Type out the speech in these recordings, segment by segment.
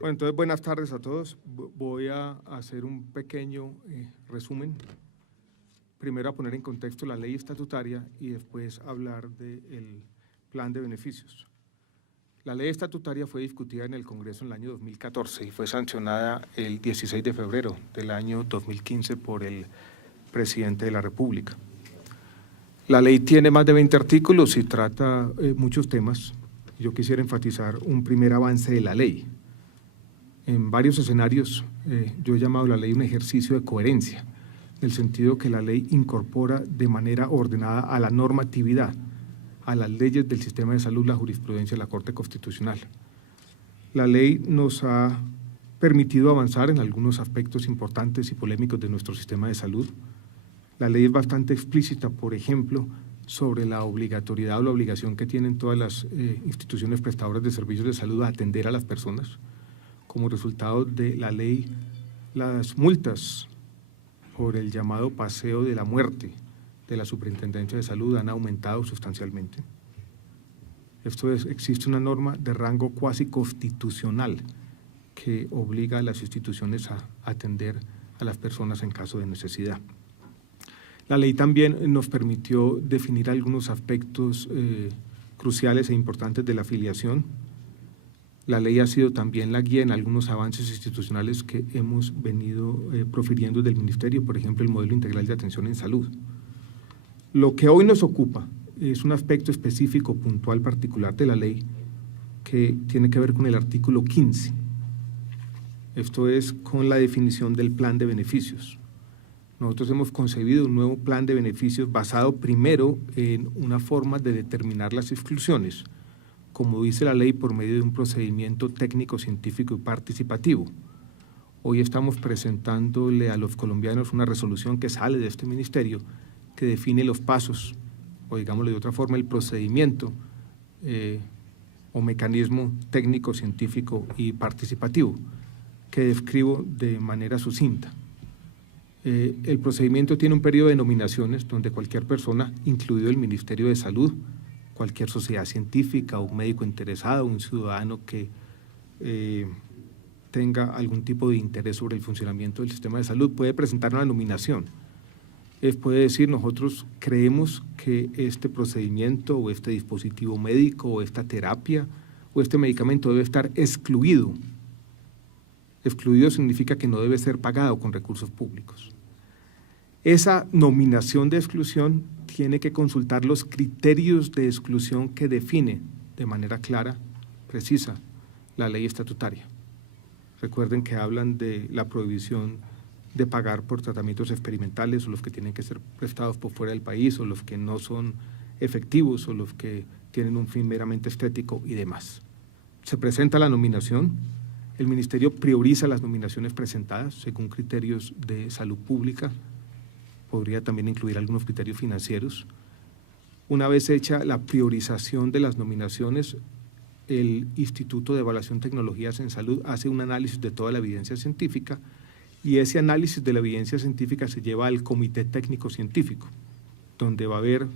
Bueno, entonces buenas tardes a todos. Voy a hacer un pequeño resumen. Primero a poner en contexto la ley estatutaria y después hablar del plan de beneficios. La ley estatutaria fue discutida en el Congreso en el año 2014 y fue sancionada el 16 de febrero del año 2015 por el presidente de la República. La ley tiene más de 20 artículos y trata muchos temas. Yo quisiera enfatizar un primer avance de la ley. En varios escenarios yo he llamado a la ley un ejercicio de coherencia, en el sentido que la ley incorpora de manera ordenada a la normatividad, a las leyes del sistema de salud, la jurisprudencia de la Corte Constitucional. La ley nos ha permitido avanzar en algunos aspectos importantes y polémicos de nuestro sistema de salud. La ley es bastante explícita, por ejemplo, sobre la obligatoriedad o la obligación que tienen todas las instituciones prestadoras de servicios de salud a atender a las personas. Como resultado de la ley, las multas por el llamado paseo de la muerte de la Superintendencia de Salud han aumentado sustancialmente. Esto es, existe una norma de rango cuasi constitucional que obliga a las instituciones a atender a las personas en caso de necesidad. La ley también nos permitió definir algunos aspectos cruciales e importantes de la afiliación. La ley ha sido también la guía en algunos avances institucionales que hemos venido profiriendo del Ministerio, por ejemplo, el modelo integral de atención en salud. Lo que hoy nos ocupa es un aspecto específico, puntual, particular de la ley que tiene que ver con el artículo 15. Esto es con la definición del plan de beneficios. Nosotros hemos concebido un nuevo plan de beneficios basado primero en una forma de determinar las exclusiones, como dice la ley, por medio de un procedimiento técnico, científico y participativo. Hoy estamos presentándole a los colombianos una resolución que sale de este ministerio que define los pasos, o digámoslo de otra forma, el procedimiento o mecanismo técnico, científico y participativo, que describo de manera sucinta. El procedimiento tiene un periodo de nominaciones donde cualquier persona, incluido el Ministerio de Salud, cualquier sociedad científica, un médico interesado, un ciudadano que tenga algún tipo de interés sobre el funcionamiento del sistema de salud, puede presentar una nominación. Puede decir, nosotros creemos que este procedimiento o este dispositivo médico o esta terapia o este medicamento debe estar excluido. Excluido significa que no debe ser pagado con recursos públicos. Esa nominación de exclusión tiene que consultar los criterios de exclusión que define de manera clara, precisa, la ley estatutaria. Recuerden que hablan de la prohibición de pagar por tratamientos experimentales o los que tienen que ser prestados por fuera del país o los que no son efectivos o los que tienen un fin meramente estético y demás. Se presenta la nominación, el Ministerio prioriza las nominaciones presentadas según criterios de salud pública, podría también incluir algunos criterios financieros. Una vez hecha la priorización de las nominaciones, el Instituto de Evaluación de Tecnologías en Salud hace un análisis de toda la evidencia científica y ese análisis de la evidencia científica se lleva al Comité Técnico Científico, donde va a haber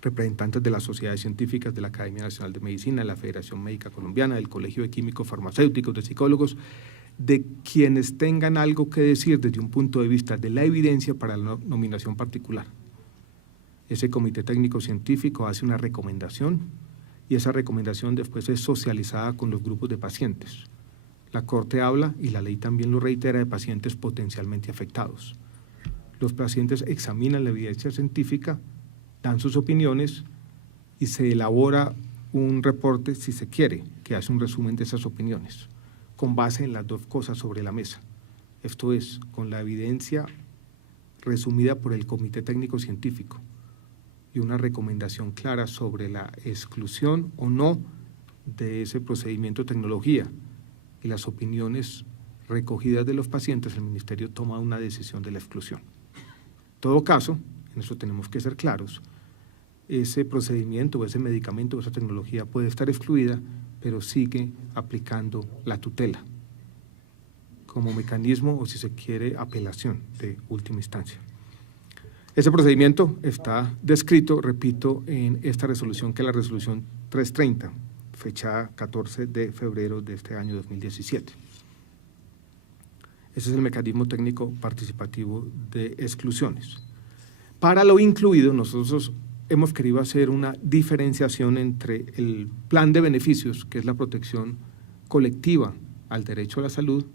representantes de las sociedades científicas, de la Academia Nacional de Medicina, de la Federación Médica Colombiana, del Colegio de Químicos Farmacéuticos, de psicólogos, de quienes tengan algo que decir desde un punto de vista de la evidencia para la nominación particular. Ese Comité Técnico Científico hace una recomendación y esa recomendación después es socializada con los grupos de pacientes. La Corte habla, y la ley también lo reitera, de pacientes potencialmente afectados. Los pacientes examinan la evidencia científica, dan sus opiniones y se elabora un reporte, si se quiere, que hace un resumen de esas opiniones, con base en las dos cosas sobre la mesa. Esto es, con la evidencia resumida por el Comité Técnico Científico y una recomendación clara sobre la exclusión o no de ese procedimiento de tecnología y las opiniones recogidas de los pacientes, el Ministerio toma una decisión de la exclusión. En todo caso, en eso tenemos que ser claros, ese procedimiento o ese medicamento o esa tecnología puede estar excluida, pero sigue aplicando la tutela como mecanismo o, si se quiere, apelación de última instancia. Ese procedimiento está descrito, repito, en esta resolución, que es la resolución 330, fechada 14 de febrero de este año 2017. Ese es el mecanismo técnico participativo de exclusiones. Para lo incluido, nosotros hemos querido hacer una diferenciación entre el plan de beneficios, que es la protección colectiva al derecho a la salud,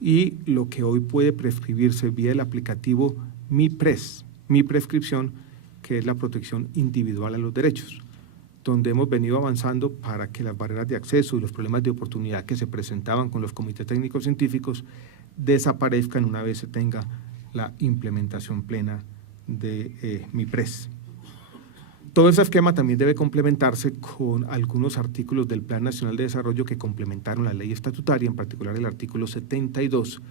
y lo que hoy puede prescribirse vía el aplicativo MiPres, Mi Prescripción, que es la protección individual a los derechos, donde hemos venido avanzando para que las barreras de acceso y los problemas de oportunidad que se presentaban con los comités técnicos científicos desaparezcan una vez se tenga la implementación plena de MiPres. Todo ese esquema también debe complementarse con algunos artículos del Plan Nacional de Desarrollo que complementaron la ley estatutaria, en particular el artículo 72,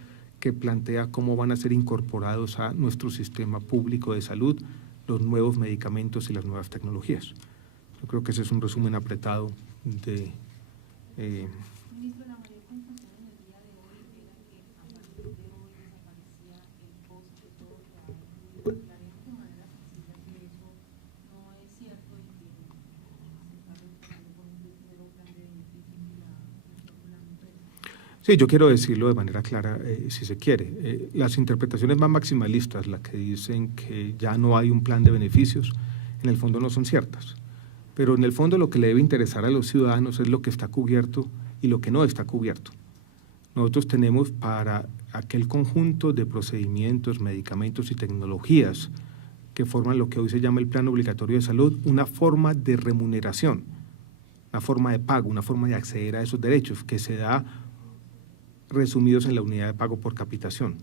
que plantea cómo van a ser incorporados a nuestro sistema público de salud los nuevos medicamentos y las nuevas tecnologías. Yo creo que ese es un resumen apretado de… Ministro, la mayor confusión en el día de hoy era que a partir de hoy desaparecía el post de todo lo que ha incluido. Aclaremos de manera precisa que eso no es cierto y que se está retomando por un nuevo plan de beneficios y la empresa. Sí, yo quiero decirlo de manera clara, si se quiere. Las interpretaciones más maximalistas, las que dicen que ya no hay un plan de beneficios, en el fondo no son ciertas. Pero en el fondo lo que le debe interesar a los ciudadanos es lo que está cubierto y lo que no está cubierto. Nosotros tenemos para aquel conjunto de procedimientos, medicamentos y tecnologías que forman lo que hoy se llama el Plan Obligatorio de Salud, una forma de remuneración, una forma de pago, una forma de acceder a esos derechos que se da resumidos en la unidad de pago por capitación.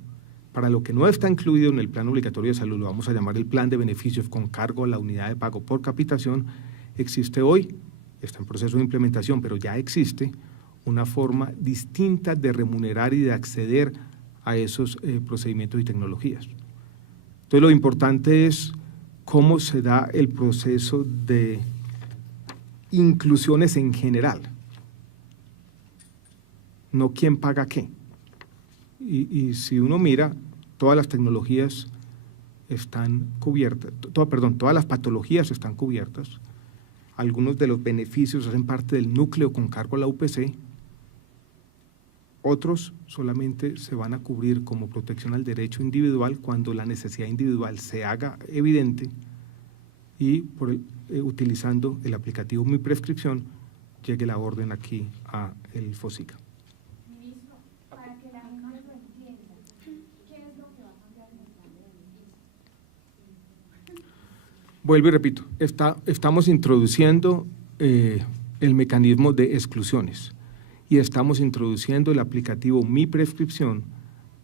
Para lo que no está incluido en el Plan Obligatorio de Salud, lo vamos a llamar el Plan de Beneficios con cargo a la unidad de pago por capitación, existe hoy, está en proceso de implementación, pero ya existe una forma distinta de remunerar y de acceder a esos procedimientos y tecnologías. Entonces, lo importante es cómo se da el proceso de inclusiones en general, no quién paga qué. Y si uno mira, todas las tecnologías están cubiertas, todas las patologías están cubiertas. Algunos de los beneficios hacen parte del núcleo con cargo a la UPC, otros solamente se van a cubrir como protección al derecho individual cuando la necesidad individual se haga evidente y utilizando el aplicativo Mi Prescripción llegue la orden aquí a el FOSICA. Ministro, para que la gente lo entienda, ¿qué es lo que va a cambiar en el plan de beneficios? Vuelvo y repito, estamos introduciendo el mecanismo de exclusiones y estamos introduciendo el aplicativo Mi Prescripción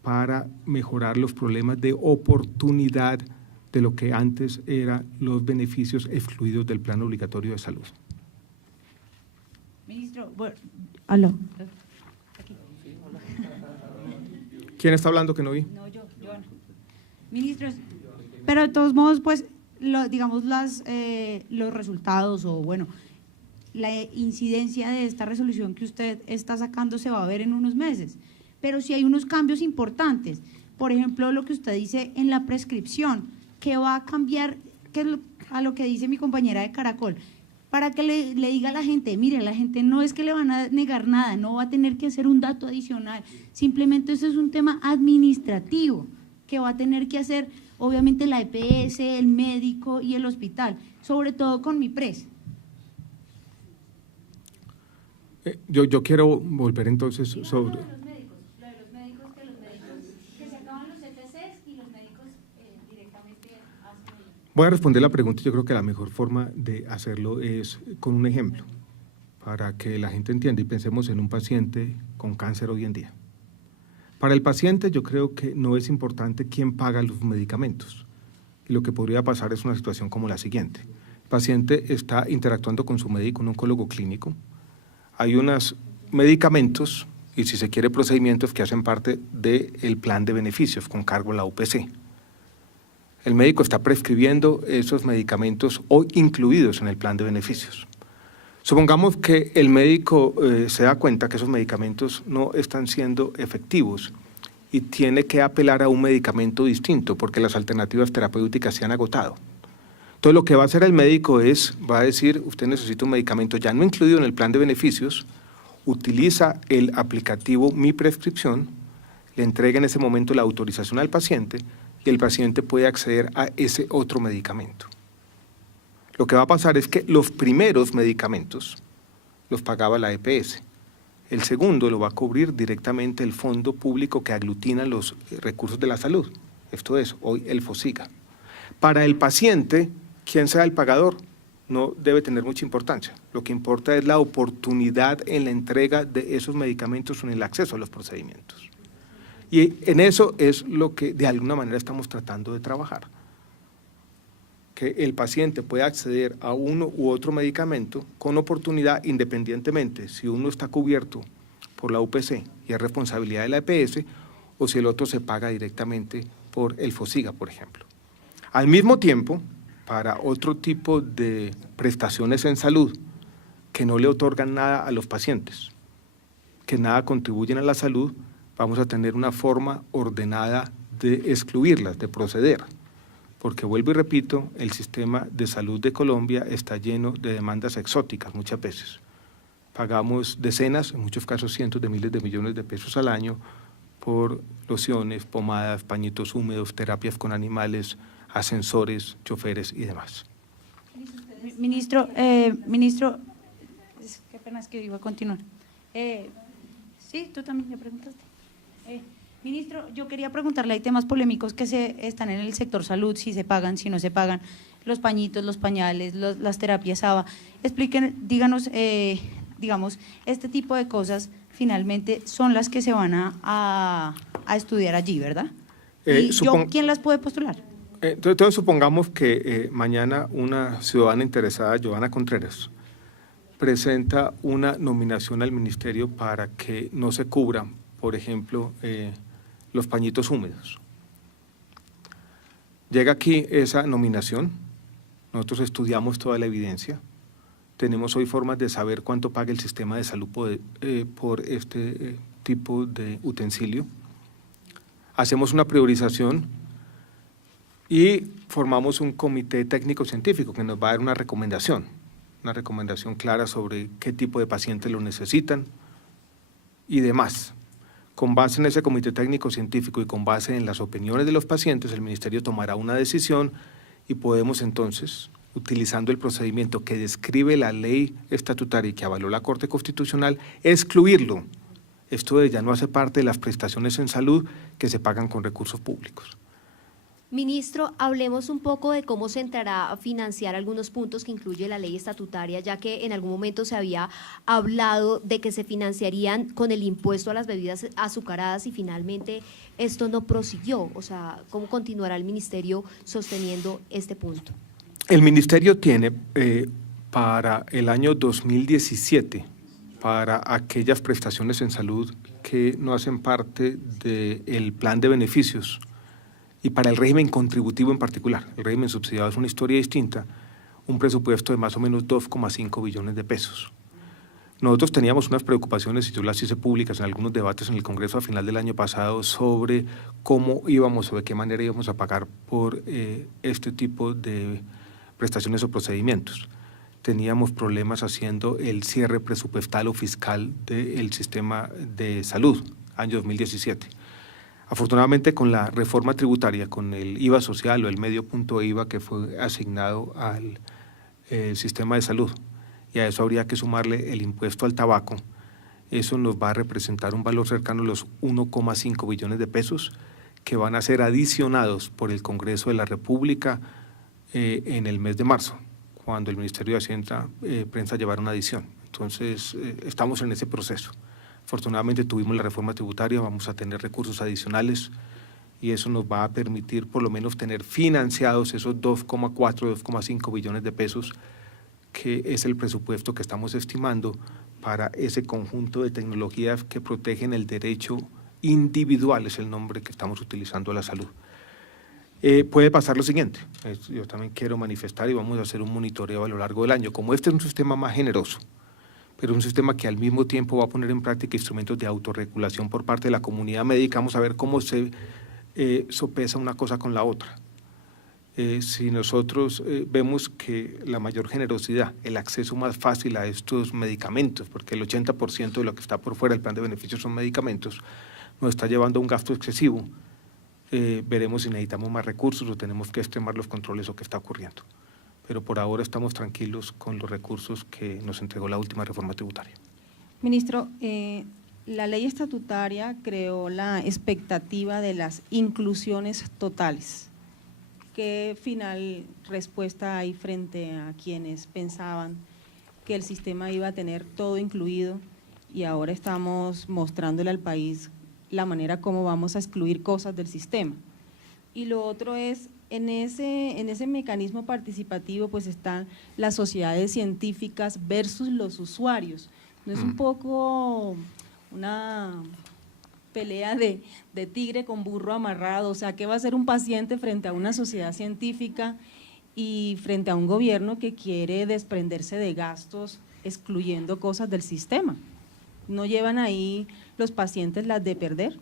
para mejorar los problemas de oportunidad de lo que antes eran los beneficios excluidos del Plan Obligatorio de Salud. Ministro, bueno, aló. Aquí. ¿Quién está hablando que no vi? No, yo no. Ministros, pero de todos modos, pues, digamos, los resultados o, bueno, la incidencia de esta resolución que usted está sacando se va a ver en unos meses. Pero sí hay unos cambios importantes. Por ejemplo, lo que usted dice en la prescripción, que va a cambiar, que es a lo que dice mi compañera de Caracol, para que le diga a la gente, mire, la gente no es que le van a negar nada, no va a tener que hacer un dato adicional, simplemente eso es un tema administrativo que va a tener que hacer obviamente la EPS, el médico y el hospital, sobre todo con MiPres. Yo quiero volver entonces sobre… Lo de los médicos, que se acaban los EPCs y los médicos directamente hacen… Voy a responder la pregunta y yo creo que la mejor forma de hacerlo es con un ejemplo, para que la gente entienda y pensemos en un paciente con cáncer hoy en día. Para el paciente yo creo que no es importante quién paga los medicamentos. Y lo que podría pasar es una situación como la siguiente. El paciente está interactuando con su médico, un oncólogo clínico. Hay unos medicamentos y, si se quiere, procedimientos que hacen parte del plan de beneficios con cargo a la UPC. El médico está prescribiendo esos medicamentos hoy incluidos en el plan de beneficios. Supongamos que el médico se da cuenta que esos medicamentos no están siendo efectivos y tiene que apelar a un medicamento distinto porque las alternativas terapéuticas se han agotado. Entonces, lo que va a hacer el médico va a decir, usted necesita un medicamento ya no incluido en el plan de beneficios, utiliza el aplicativo Mi Prescripción, le entrega en ese momento la autorización al paciente y el paciente puede acceder a ese otro medicamento. Lo que va a pasar es que los primeros medicamentos los pagaba la EPS. El segundo lo va a cubrir directamente el fondo público que aglutina los recursos de la salud. Esto es, hoy el FOSIGA. Para el paciente, quien sea el pagador, no debe tener mucha importancia. Lo que importa es la oportunidad en la entrega de esos medicamentos o en el acceso a los procedimientos. Y en eso es lo que de alguna manera estamos tratando de trabajar. Que el paciente pueda acceder a uno u otro medicamento con oportunidad independientemente si uno está cubierto por la UPC y es responsabilidad de la EPS o si el otro se paga directamente por el FOSIGA, por ejemplo. Al mismo tiempo, para otro tipo de prestaciones en salud que no le otorgan nada a los pacientes, que nada contribuyen a la salud, vamos a tener una forma ordenada de excluirlas, de proceder. Porque vuelvo y repito, el sistema de salud de Colombia está lleno de demandas exóticas muchas veces. Pagamos decenas, en muchos casos cientos de miles de millones de pesos al año por lociones, pomadas, pañitos húmedos, terapias con animales, ascensores, choferes y demás. Ministro, qué pena, es que iba a continuar. Sí, tú también me preguntaste. Ministro, yo quería preguntarle, hay temas polémicos que están en el sector salud, si se pagan, si no se pagan, los pañitos, los pañales, las terapias ABA. Expliquen, díganos, digamos, este tipo de cosas finalmente son las que se van a estudiar allí, ¿verdad? ¿Quién las puede postular? Entonces supongamos que mañana una ciudadana interesada, Giovanna Contreras, presenta una nominación al ministerio para que no se cubran, por ejemplo, los pañitos húmedos. Llega aquí esa nominación, nosotros estudiamos toda la evidencia, tenemos hoy formas de saber cuánto paga el sistema de salud por este tipo de utensilio, hacemos una priorización y formamos un comité técnico-científico que nos va a dar una recomendación clara sobre qué tipo de pacientes lo necesitan y demás. Con base en ese comité técnico-científico y con base en las opiniones de los pacientes, el ministerio tomará una decisión y podemos entonces, utilizando el procedimiento que describe la ley estatutaria y que avaló la Corte Constitucional, excluirlo. Esto ya no hace parte de las prestaciones en salud que se pagan con recursos públicos. Ministro, hablemos un poco de cómo se entrará a financiar algunos puntos que incluye la ley estatutaria, ya que en algún momento se había hablado de que se financiarían con el impuesto a las bebidas azucaradas y finalmente esto no prosiguió. O sea, ¿cómo continuará el ministerio sosteniendo este punto? El ministerio tiene para el año 2017, para aquellas prestaciones en salud que no hacen parte del plan de beneficios, y para el régimen contributivo en particular, el régimen subsidiado es una historia distinta, un presupuesto de más o menos 2,5 billones de pesos. Nosotros teníamos unas preocupaciones, y yo las hice públicas en algunos debates en el Congreso a final del año pasado, sobre cómo íbamos o de qué manera íbamos a pagar por este tipo de prestaciones o procedimientos. Teníamos problemas haciendo el cierre presupuestal o fiscal del sistema de salud, año 2017. Afortunadamente, con la reforma tributaria, con el IVA social o el medio punto de IVA que fue asignado al sistema de salud, y a eso habría que sumarle el impuesto al tabaco, eso nos va a representar un valor cercano a los 1,5 billones de pesos que van a ser adicionados por el Congreso de la República en el mes de marzo, cuando el Ministerio de Hacienda piensa llevar una adición. Entonces, estamos en ese proceso. Afortunadamente tuvimos la reforma tributaria, vamos a tener recursos adicionales y eso nos va a permitir por lo menos tener financiados esos 2,4, 2,5 billones de pesos, que es el presupuesto que estamos estimando para ese conjunto de tecnologías que protegen el derecho individual, es el nombre que estamos utilizando a la salud. Puede pasar lo siguiente, yo también quiero manifestar y vamos a hacer un monitoreo a lo largo del año. Como este es un sistema más generoso, pero un sistema que al mismo tiempo va a poner en práctica instrumentos de autorregulación por parte de la comunidad médica, vamos a ver cómo se sopesa una cosa con la otra. Si nosotros vemos que la mayor generosidad, el acceso más fácil a estos medicamentos, porque el 80% de lo que está por fuera del plan de beneficios son medicamentos, nos está llevando a un gasto excesivo, veremos si necesitamos más recursos o tenemos que extremar los controles o qué está ocurriendo. Pero por ahora estamos tranquilos con los recursos que nos entregó la última reforma tributaria. Ministro, la ley estatutaria creó la expectativa de las inclusiones totales. ¿Qué final respuesta hay frente a quienes pensaban que el sistema iba a tener todo incluido y ahora estamos mostrándole al país la manera como vamos a excluir cosas del sistema? Y lo otro es, en ese mecanismo participativo pues están las sociedades científicas versus los usuarios. ¿No es un poco una pelea de tigre con burro amarrado? O sea, ¿qué va a hacer un paciente frente a una sociedad científica y frente a un gobierno que quiere desprenderse de gastos excluyendo cosas del sistema? ¿No llevan ahí los pacientes las de perder?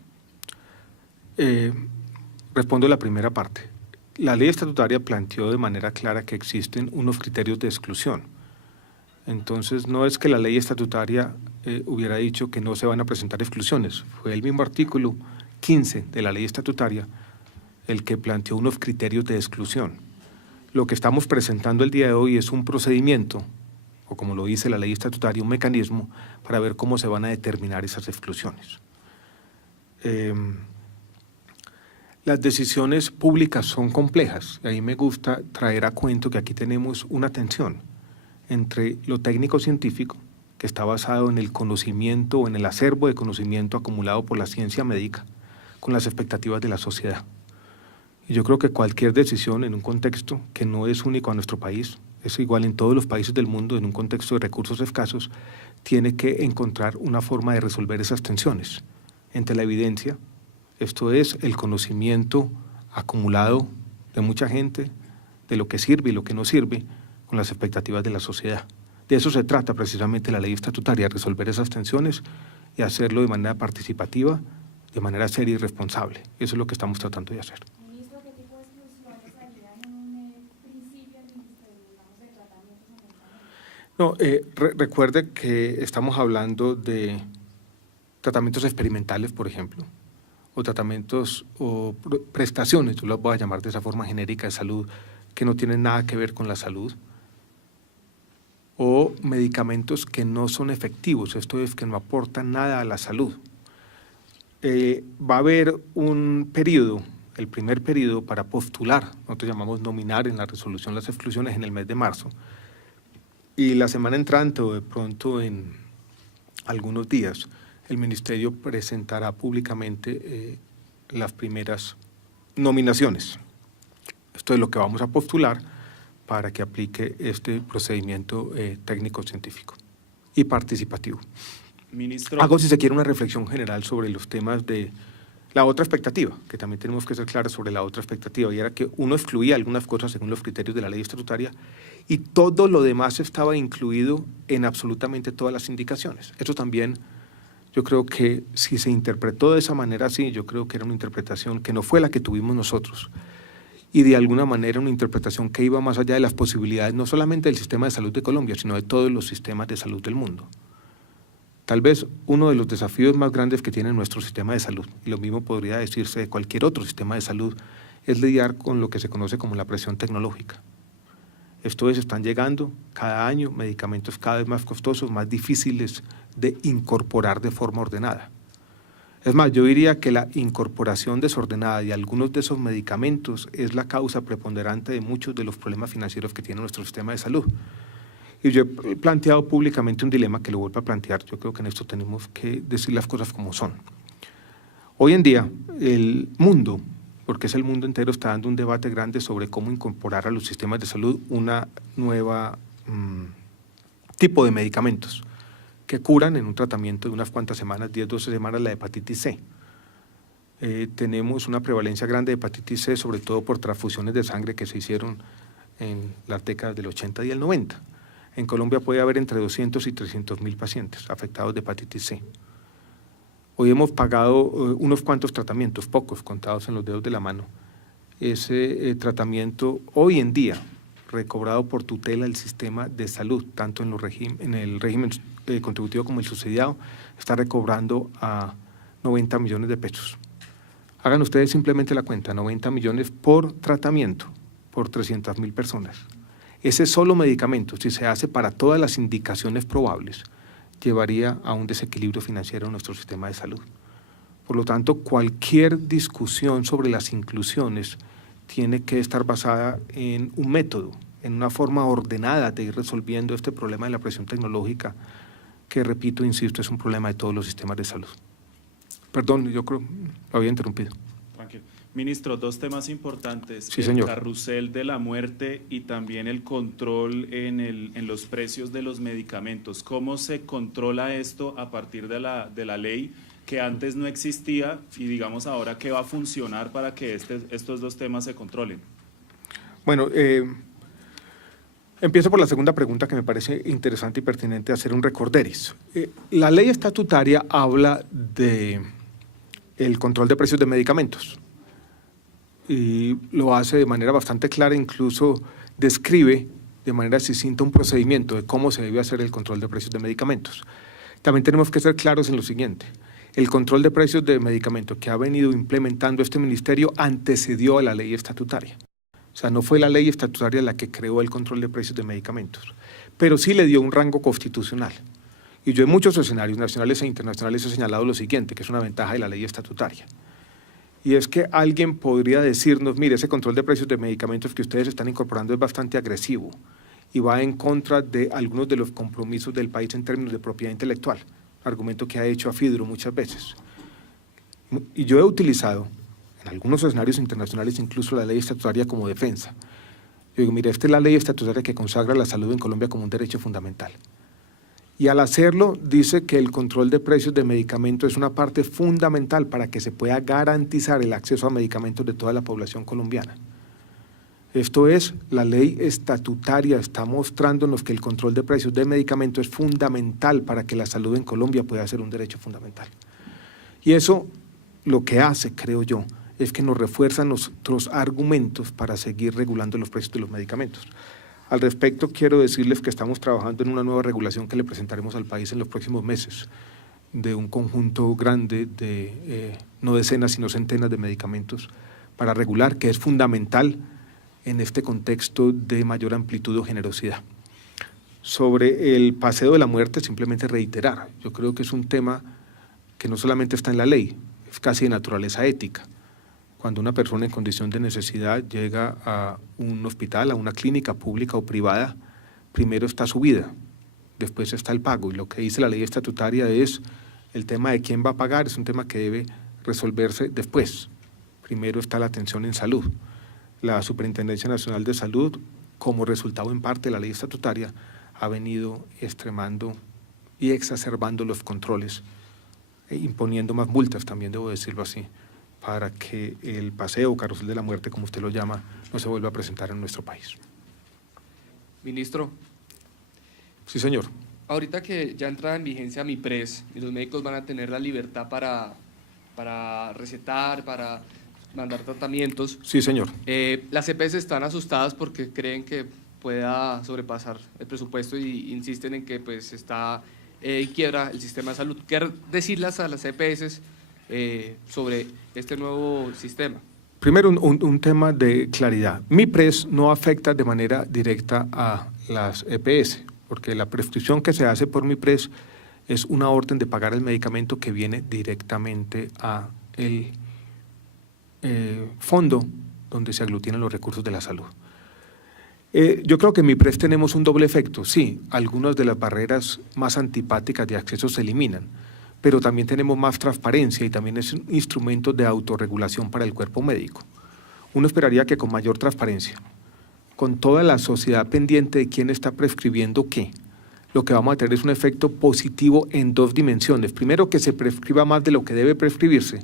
Respondo a la primera parte. La ley estatutaria planteó de manera clara que existen unos criterios de exclusión. Entonces, no es que la ley estatutaria hubiera dicho que no se van a presentar exclusiones. Fue el mismo artículo 15 de la ley estatutaria el que planteó unos criterios de exclusión. Lo que estamos presentando el día de hoy es un procedimiento, o como lo dice la ley estatutaria, un mecanismo para ver cómo se van a determinar esas exclusiones. Las decisiones públicas son complejas, y ahí me gusta traer a cuento que aquí tenemos una tensión entre lo técnico-científico, que está basado en el conocimiento o en el acervo de conocimiento acumulado por la ciencia médica, con las expectativas de la sociedad. Y yo creo que cualquier decisión en un contexto que no es único a nuestro país, es igual en todos los países del mundo, en un contexto de recursos escasos, tiene que encontrar una forma de resolver esas tensiones entre la evidencia, esto es el conocimiento acumulado de mucha gente, de lo que sirve y lo que no sirve, con las expectativas de la sociedad. De eso se trata precisamente la ley estatutaria, resolver esas tensiones y hacerlo de manera participativa, de manera seria y responsable. Eso es lo que estamos tratando de hacer. Ministro, ¿qué tipo de exclusiones harían en un principio de tratamientos? No, recuerde que estamos hablando de tratamientos experimentales, por ejemplo, o tratamientos o prestaciones, yo las voy a llamar de esa forma genérica de salud, que no tienen nada que ver con la salud, o medicamentos que no son efectivos, esto es que no aportan nada a la salud. Va a haber un periodo, el primer periodo para postular, nosotros llamamos nominar en la resolución las exclusiones en el mes de marzo, y la semana entrante o de pronto en algunos días, el Ministerio presentará públicamente las primeras nominaciones. Esto es lo que vamos a postular para que aplique este procedimiento técnico-científico y participativo. Ministro. Hago, si se quiere, una reflexión general sobre los temas de la otra expectativa, que también tenemos que ser claros sobre la otra expectativa, y era que uno excluía algunas cosas según los criterios de la ley estatutaria y todo lo demás estaba incluido en absolutamente todas las indicaciones. Eso también, yo creo que si se interpretó de esa manera así, yo creo que era una interpretación que no fue la que tuvimos nosotros, y de alguna manera una interpretación que iba más allá de las posibilidades, no solamente del sistema de salud de Colombia, sino de todos los sistemas de salud del mundo. Tal vez uno de los desafíos más grandes que tiene nuestro sistema de salud, y lo mismo podría decirse de cualquier otro sistema de salud, es lidiar con lo que se conoce como la presión tecnológica. Esto es, están llegando cada año medicamentos cada vez más costosos, más difíciles de incorporar de forma ordenada. Es más, yo diría que la incorporación desordenada de algunos de esos medicamentos es la causa preponderante de muchos de los problemas financieros que tiene nuestro sistema de salud. Y yo he planteado públicamente un dilema que lo vuelvo a plantear. Yo creo que en esto tenemos que decir las cosas como son. Hoy en día, el mundo, porque es el mundo entero, está dando un debate grande sobre cómo incorporar a los sistemas de salud una nueva tipo de medicamentos que curan en un tratamiento de unas cuantas semanas, 10, 12 semanas, la hepatitis C. Tenemos una prevalencia grande de hepatitis C, sobre todo por transfusiones de sangre que se hicieron en las décadas del 80 y el 90. En Colombia puede haber entre 200 y 300.000 pacientes afectados de hepatitis C. Hoy hemos pagado unos cuantos tratamientos, pocos, contados en los dedos de la mano, ese tratamiento hoy en día recobrado por tutela del sistema de salud, tanto en el régimen contributivo como el subsidiado, está recobrando a 90 millones de pesos. Hagan ustedes simplemente la cuenta, 90 millones por tratamiento, por 300.000 personas. Ese solo medicamento, si se hace para todas las indicaciones probables, llevaría a un desequilibrio financiero en nuestro sistema de salud. Por lo tanto, cualquier discusión sobre las inclusiones tiene que estar basada en un método, en una forma ordenada de ir resolviendo este problema de la presión tecnológica, que repito, insisto, es un problema de todos los sistemas de salud. Perdón, yo creo lo había interrumpido. Tranquilo. Ministro, dos temas importantes, Sí, el señor. carrusel de la muerte y también el control en los precios de los medicamentos. ¿Cómo se controla esto a partir de la ley que antes no existía y digamos ahora qué va a funcionar para que estos dos temas se controlen? Bueno, empiezo por la segunda pregunta que me parece interesante y pertinente hacer un recorderis. La ley estatutaria habla de el control de precios de medicamentos y lo hace de manera bastante clara, incluso describe de manera sucinta un procedimiento de cómo se debe hacer el control de precios de medicamentos. También tenemos que ser claros en lo siguiente: el control de precios de medicamentos que ha venido implementando este ministerio antecedió a la ley estatutaria. O sea, no fue la ley estatutaria la que creó el control de precios de medicamentos, pero sí le dio un rango constitucional. Y yo en muchos escenarios nacionales e internacionales he señalado lo siguiente, que es una ventaja de la ley estatutaria. Y es que alguien podría decirnos, mire, ese control de precios de medicamentos que ustedes están incorporando es bastante agresivo y va en contra de algunos de los compromisos del país en términos de propiedad intelectual, argumento que ha hecho AFIDRO muchas veces. Y yo he utilizado en algunos escenarios internacionales incluso la ley estatutaria como defensa. Yo digo, mire, esta es la ley estatutaria que consagra la salud en Colombia como un derecho fundamental. Y al hacerlo dice que el control de precios de medicamentos es una parte fundamental para que se pueda garantizar el acceso a medicamentos de toda la población colombiana. Esto es, la ley estatutaria está mostrándonos que el control de precios de medicamentos es fundamental para que la salud en Colombia pueda ser un derecho fundamental. Y eso lo que hace, creo yo, es que nos refuerzan nuestros argumentos para seguir regulando los precios de los medicamentos. Al respecto, quiero decirles que estamos trabajando en una nueva regulación que le presentaremos al país en los próximos meses, de un conjunto grande de, no decenas, sino centenas de medicamentos para regular, que es fundamental en este contexto de mayor amplitud o generosidad. Sobre el paseo de la muerte, simplemente reiterar, yo creo que es un tema que no solamente está en la ley, es casi de naturaleza ética. Cuando una persona en condición de necesidad llega a un hospital, a una clínica pública o privada, primero está su vida, después está el pago. Y lo que dice la ley estatutaria es el tema de quién va a pagar, es un tema que debe resolverse después. Primero está la atención en salud. La Superintendencia Nacional de Salud, como resultado en parte de la ley estatutaria, ha venido extremando y exacerbando los controles, imponiendo más multas, también debo decirlo así, para que el paseo o carrusel de la muerte, como usted lo llama, no se vuelva a presentar en nuestro país. Ministro, Sí, señor. ahorita que ya entra en vigencia MIPRES y los médicos van a tener la libertad para recetar, para mandar tratamientos, Sí, señor. las EPS están asustadas porque creen que pueda sobrepasar el presupuesto y insisten en que pues está en quiebra el sistema de salud. ¿Qué decirles a las EPS sobre este nuevo sistema? Primero, un tema de claridad. MIPRES no afecta de manera directa a las EPS, porque la prescripción que se hace por MIPRES es una orden de pagar el medicamento que viene directamente a el fondo donde se aglutinan los recursos de la salud. Yo creo que en MIPRES tenemos un doble efecto. Sí, algunas de las barreras más antipáticas de acceso se eliminan, pero también tenemos más transparencia y también es un instrumento de autorregulación para el cuerpo médico. Uno esperaría que con mayor transparencia, con toda la sociedad pendiente de quién está prescribiendo qué, lo que vamos a tener es un efecto positivo en dos dimensiones. Primero, que se prescriba más de lo que debe prescribirse,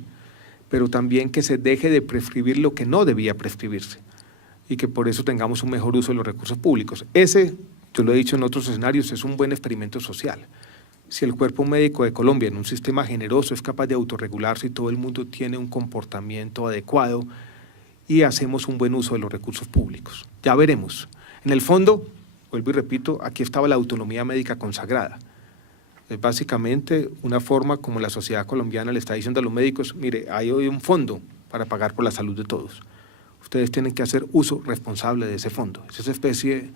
pero también que se deje de prescribir lo que no debía prescribirse y que por eso tengamos un mejor uso de los recursos públicos. Ese, yo lo he dicho en otros escenarios, es un buen experimento social. Si el cuerpo médico de Colombia en un sistema generoso es capaz de autorregularse y todo el mundo tiene un comportamiento adecuado y hacemos un buen uso de los recursos públicos. Ya veremos. En el fondo, vuelvo y repito, aquí estaba la autonomía médica consagrada. Es básicamente una forma como la sociedad colombiana le está diciendo a los médicos, mire, hay hoy un fondo para pagar por la salud de todos. Ustedes tienen que hacer uso responsable de ese fondo. Es esa especie,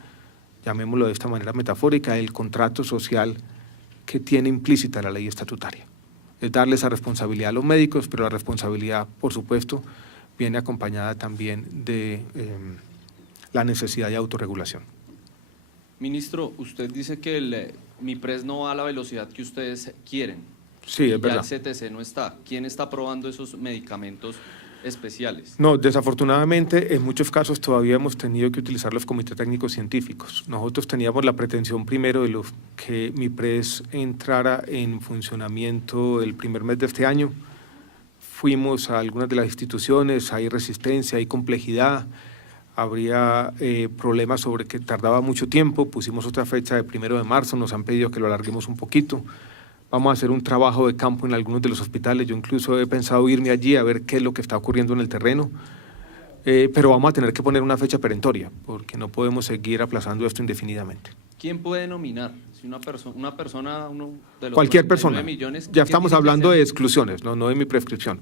llamémoslo de esta manera metafórica, del contrato social que tiene implícita la ley estatutaria. Es darle esa responsabilidad a los médicos, pero la responsabilidad, por supuesto, viene acompañada también de la necesidad de autorregulación. Ministro, usted dice que el MIPRES no va a la velocidad que ustedes quieren. Sí, es verdad. Ya el CTC no está. ¿Quién está aprobando esos medicamentos especiales? No, desafortunadamente en muchos casos todavía hemos tenido que utilizar los comités técnicos científicos. Nosotros teníamos la pretensión primero de que MIPRES entrara en funcionamiento el primer mes de este año. Fuimos a algunas de las instituciones, hay resistencia, hay complejidad, habría problemas sobre que tardaba mucho tiempo, pusimos otra fecha de 1 de marzo, nos han pedido que lo alarguemos un poquito. Vamos a hacer un trabajo de campo en algunos de los hospitales, yo incluso he pensado irme allí a ver qué es lo que está ocurriendo en el terreno, pero vamos a tener que poner una fecha perentoria, porque no podemos seguir aplazando esto indefinidamente. ¿Quién puede nominar? Si una persona, uno de los Cualquier 49 persona, millones, ya estamos ¿quién tiene que hablando ser? de exclusiones, no de mi prescripción.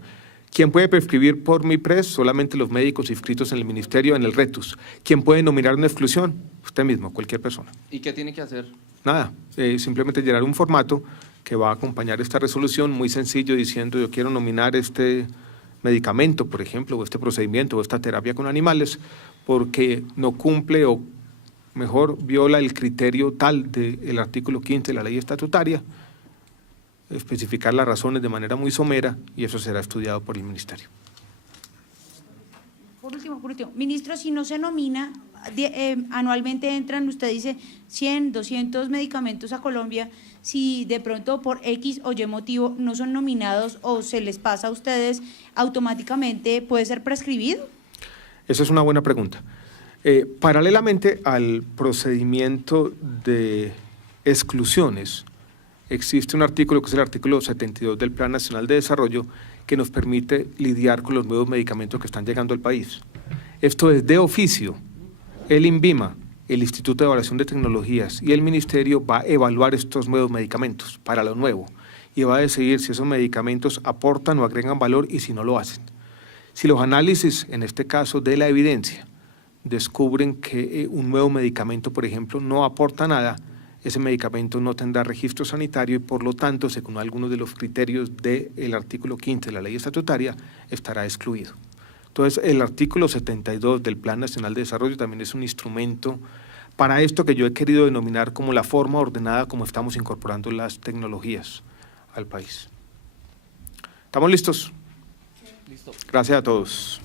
¿Quién puede prescribir por MIPRES? Solamente los médicos inscritos en el ministerio, en el RETUS. ¿Quién puede nominar una exclusión? Usted mismo, cualquier persona. ¿Y qué tiene que hacer? Nada, simplemente llenar un formato que va a acompañar esta resolución, muy sencillo, diciendo yo quiero nominar este medicamento, por ejemplo, o este procedimiento, o esta terapia con animales, porque no cumple o mejor viola el criterio tal del artículo 15 de la ley estatutaria, especificar las razones de manera muy somera y eso será estudiado por el ministerio. Por último, ministro, si no se nomina, anualmente entran, usted dice 100, 200 medicamentos a Colombia, si de pronto por X o Y motivo no son nominados o se les pasa a ustedes, automáticamente puede ser prescribido. Esa es una buena pregunta. Paralelamente al procedimiento de exclusiones, existe un artículo que es el artículo 72 del Plan Nacional de Desarrollo que nos permite lidiar con los nuevos medicamentos que están llegando al país. Esto es de oficio. El INVIMA, el Instituto de Evaluación de Tecnologías y el Ministerio va a evaluar estos nuevos medicamentos para lo nuevo y va a decidir si esos medicamentos aportan o agregan valor y si no lo hacen. Si los análisis, en este caso de la evidencia, descubren que un nuevo medicamento, por ejemplo, no aporta nada, ese medicamento no tendrá registro sanitario y por lo tanto, según algunos de los criterios del artículo 15 de la ley estatutaria, estará excluido. Entonces, el artículo 72 del Plan Nacional de Desarrollo también es un instrumento para esto que yo he querido denominar como la forma ordenada como estamos incorporando las tecnologías al país. ¿Estamos listos? Listo. Gracias a todos.